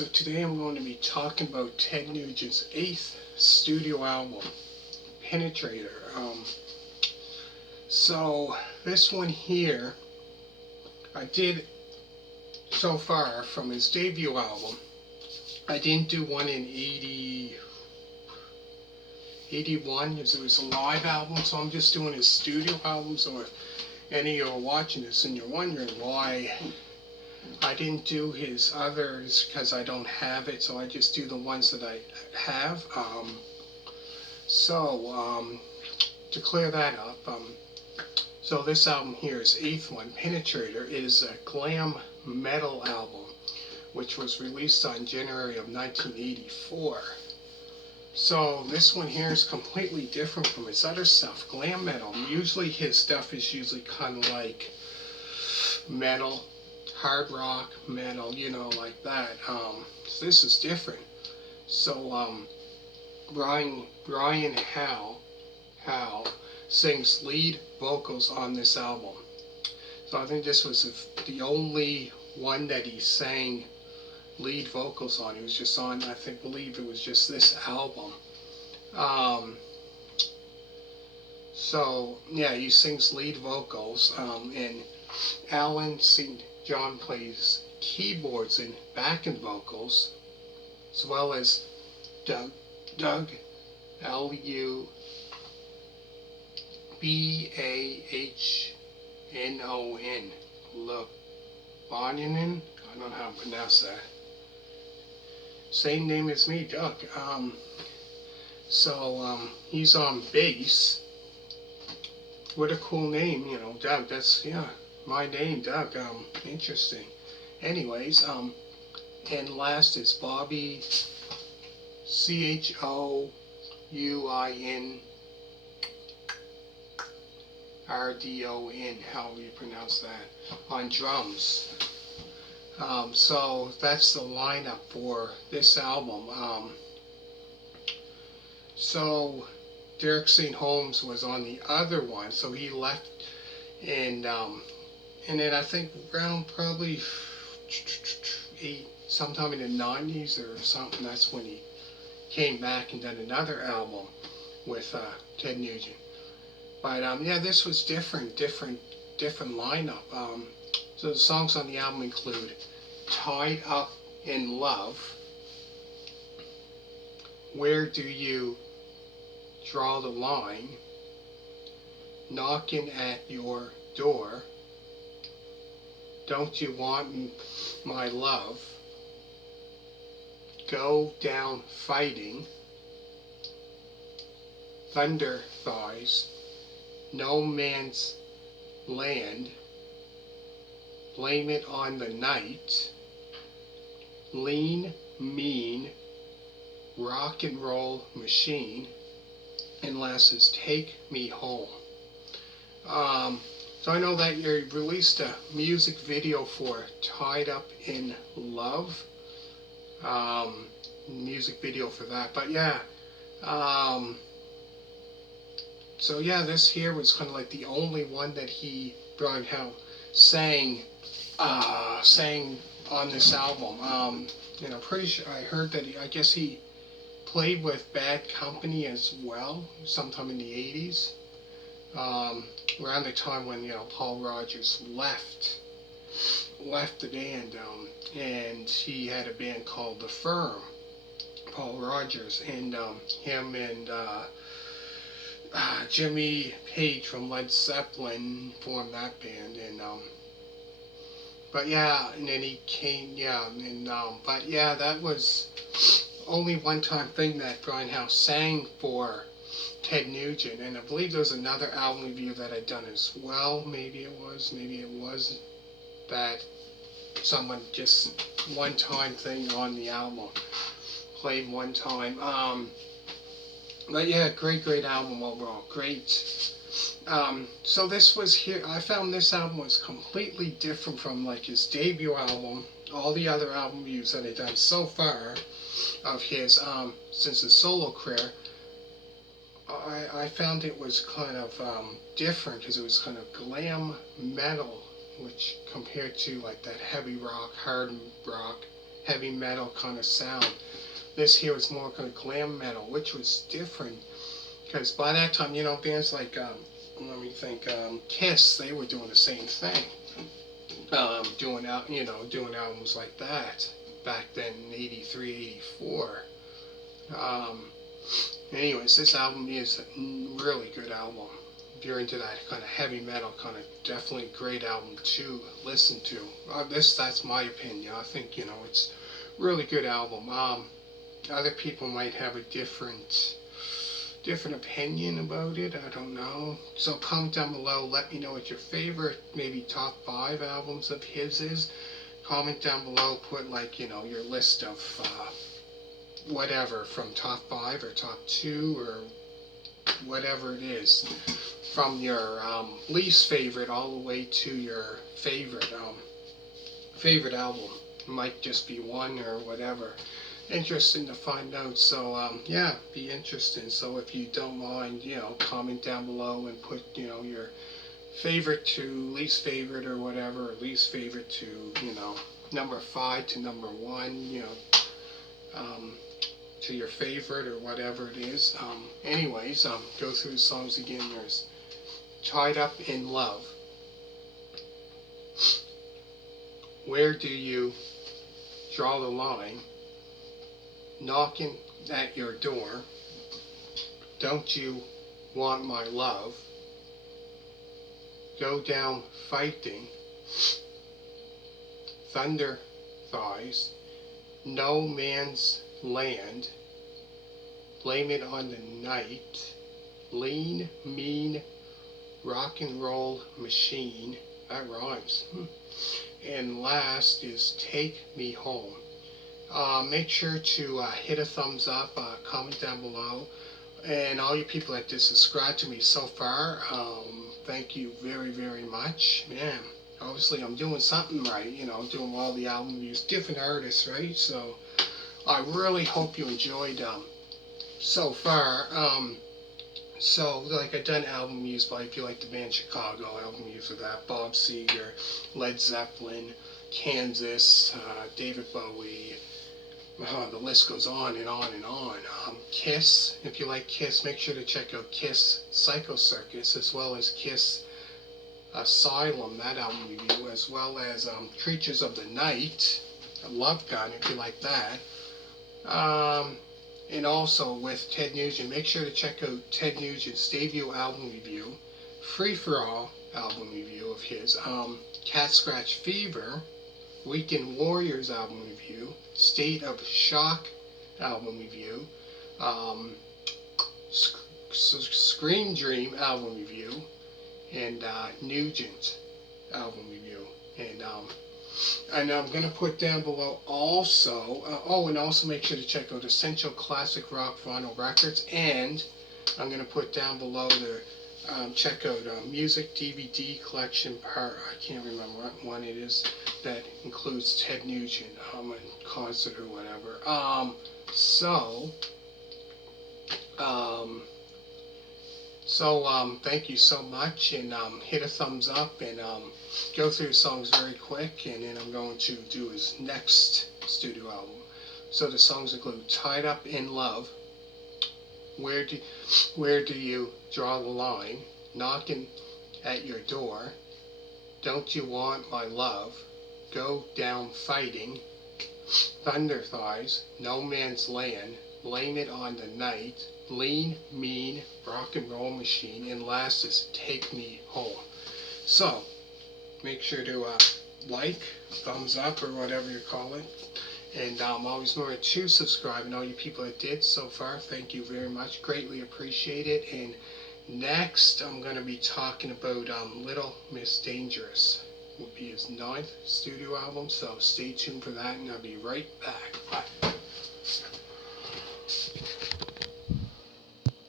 so today I'm going to be talking about Ted Nugent's 8th studio album, Penetrator. So this one here, I did so far from his debut album. I didn't do one in 81 because it was a live album, so I'm just doing his studio album. So if any of you are watching this and you're wondering why I didn't do his others, because I don't have it, so I just do the ones that I have. To clear that up, so this album here is 8th one, Penetrator, is a glam metal album, which was released on January of 1984. So this one here is completely different from his other stuff, glam metal. Usually his stuff is usually kind of like metal, hard rock, metal, like that. So this is different. So Brian Howe sings lead vocals on this album. So I think this was the only one that he sang lead vocals on. He was just on, believe it was just this album. So yeah, he sings lead vocals, and Alan St. John plays keyboards and backing vocals, as well as Doug Lubahnon. Lubahnon. I don't know how to pronounce that. Same name as me, Doug. He's on bass. What a cool name, Doug. That's, my name, Doug. Interesting. Anyways, and last is Bobby, Chouin Rdon, however you pronounce that, on drums. So that's the lineup for this album. So Derek St. Holmes was on the other one, so he left, and then I think around probably sometime in the 90s or something, that's when he came back and done another album with Ted Nugent. But yeah, this was different lineup. So the songs on the album include Tied Up in Love, Where Do You Draw the Line, Knockin' at Your Door, Don't You Want My Love, Go Down Fighting, Thunder Thighs, No Man's Land, Blame It on the Night, Lean Mean, Rock and Roll Machine, and last is Take Me Home. So I know that you released a music video for Tied Up in Love, music video for that. But yeah, so yeah, this here was kind of like the only one that Brian Howe sang on this album. And I'm pretty sure I heard that I guess he played with Bad Company as well, sometime in the 80s, around the time when Paul Rogers left the band, and he had a band called The Firm. Paul Rogers and him and Jimmy Page from Led Zeppelin formed that band, and but yeah, and then he came, but yeah, that was only one-time thing that Brian Howe sang for Ted Nugent, and I believe there was another album review that I'd done as well. Maybe it was that someone just one-time thing on the album, played one time. But yeah, great album overall, great. So this was here, I found this album was completely different from like his debut album, all the other album reviews that I've done so far of his, since his solo career. I found it was kind of different because it was kind of glam metal, which compared to like that heavy rock, hard rock, heavy metal kind of sound. This here was more kind of glam metal, which was different. Because by that time, you know, bands like, let me think, Kiss, they were doing the same thing. Doing albums like that back then in 83, 84. Anyways, this album is a really good album. If you're into that kind of heavy metal, kind of definitely great album to listen to. That's my opinion. I think, you know, it's really good album. Other people might have a different opinion about it. I don't know. So comment down below. Let me know what your favorite, maybe top 5 albums of his is. Comment down below. Put, like, you know, your list of whatever from top 5 or top 2 or whatever it is, from your least favorite all the way to your favorite album. It might just be one or whatever. Interesting to find out. So yeah, be interesting. So if you don't mind, you know, comment down below and put, you know, your favorite to least favorite or whatever, or least favorite to, you know, number 5 to number 1, you know, to your favorite or whatever it is. Anyways, go through the songs again. There's Tied Up in Love. Where Do You Draw the Line? Knocking at Your Door. Don't You Want My Love? Go Down Fighting. Thunder Thighs. No Man's Land. Blame It on the Night. Lean, Mean, Rock and Roll Machine. That rhymes. And last is Take Me Home. Make sure to hit a thumbs up, comment down below, and all you people that did subscribe to me so far, thank you very, very much. Man, obviously I'm doing something right, you know, doing all the album reviews, different artists, right? So I really hope you enjoyed so far. So, like, I've done album reviews by, if you like the band Chicago, album reviews of that, Bob Seger, Led Zeppelin, Kansas, David Bowie, the list goes on and on and on. Kiss, if you like Kiss, make sure to check out Kiss Psycho Circus, as well as Kiss Asylum, that album review, as well as Creatures of the Night, Love Gun, if you like that. And also with Ted Nugent, make sure to check out Ted Nugent's debut album review, Free For All album review of his, Cat Scratch Fever, Weekend Warriors album review, State of Shock album review, Scream Dream album review, and Nugent album review. And I'm going to put down below also, and also make sure to check out Essential Classic Rock Vinyl Records, and I'm going to put down below the, check out Music DVD Collection Part, I can't remember what one it is, that includes Ted Nugent, a concert or whatever. Thank you so much, and hit a thumbs up, and go through the songs very quick, and then I'm going to do his next studio album. So the songs include Tied Up in Love, Where Do You Draw the Line, Knockin' at Your Door, Don't You Want My Love, Go Down Fighting, Thunder Thighs, No Man's Land, Blame It on the Night, Lean, Mean, Rock and Roll Machine, and last is Take Me Home. So, make sure to like, thumbs up, or whatever you call it. And always remember to subscribe, and all you people that did so far, thank you very much. Greatly appreciate it. And next, I'm going to be talking about Little Miss Dangerous. Will be his 9th studio album, so stay tuned for that, and I'll be right back. Bye.